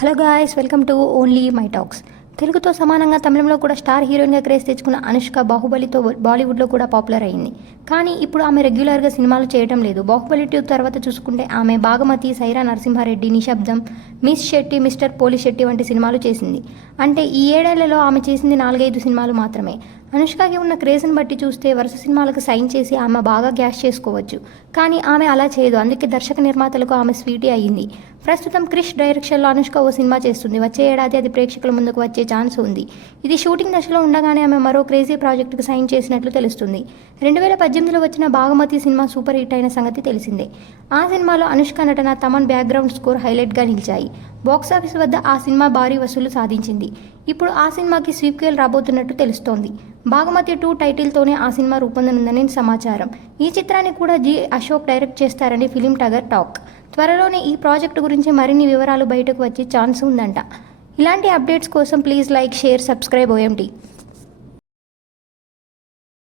Hello guys, welcome to only my talks. తెలుగుతో సమానంగా తమిళంలో కూడా స్టార్ హీరోయిన్గా క్రేజ్ తెచ్చుకున్న అనుష్క బాహుబలితో బాలీవుడ్లో కూడా పాపులర్ అయింది. కానీ ఇప్పుడు ఆమె రెగ్యులర్గా సినిమాలు చేయడం లేదు. బాహుబలి 2 తర్వాత చూసుకుంటే ఆమె భాగమతి, సైరా నరసింహారెడ్డి, నిశ్శబ్దం, miss Shetty, mister police Shetty వంటి సినిమాలు చేసింది. అంటే ఈ ఏడేళ్లలో ఆమె చేసింది 4-5 సినిమాలు మాత్రమే. అనుష్కకి ఉన్న క్రేజ్ని బట్టి చూస్తే వరుస సినిమాలకు సైన్ చేసి ఆమె బాగా క్యాష్ చేసుకోవచ్చు. కానీ ఆమె అలా చేయదు. అందుకే దర్శక నిర్మాతలకు ఆమె స్వీటీ అయ్యింది. ప్రస్తుతం క్రిష్ డైరెక్షన్లో అనుష్క ఓ సినిమా చేస్తుంది. వచ్చే ఏడాది అది ప్రేక్షకుల ముందుకు వచ్చే ఛాన్స్ ఉంది. ఇది షూటింగ్ దశలో ఉండగానే ఆమె మరో క్రేజీ ప్రాజెక్టుకు సైన్ చేసినట్లు తెలుస్తుంది. 2018లో వచ్చిన భాగమతి సినిమా సూపర్ హిట్ అయిన సంగతి తెలిసిందే. ఆ సినిమాలో అనుష్క నటన, తమన్ బ్యాక్గ్రౌండ్ స్కోర్ హైలైట్గా నిలిచాయి. బాక్సాఫీస్ వద్ద ఆ సినిమా భారీ వసూలు సాధించింది. ఇప్పుడు ఆ సినిమాకి సీక్వెల్ రాబోతున్నట్టు తెలుస్తోంది. భాగమతి 2 టైటిల్తోనే ఆ సినిమా రూపొందనుందని సమాచారం. ఈ చిత్రాన్ని కూడా జి అశోక్ డైరెక్ట్ చేస్తారని ఫిలిం టగర్ టాక్. త్వరలోనే ఈ ప్రాజెక్టు గురించి మరిన్ని వివరాలు బయటకు వచ్చే ఛాన్స్ ఉందంట. ఇలాంటి అప్డేట్స్ కోసం please like, share, subscribe OMT.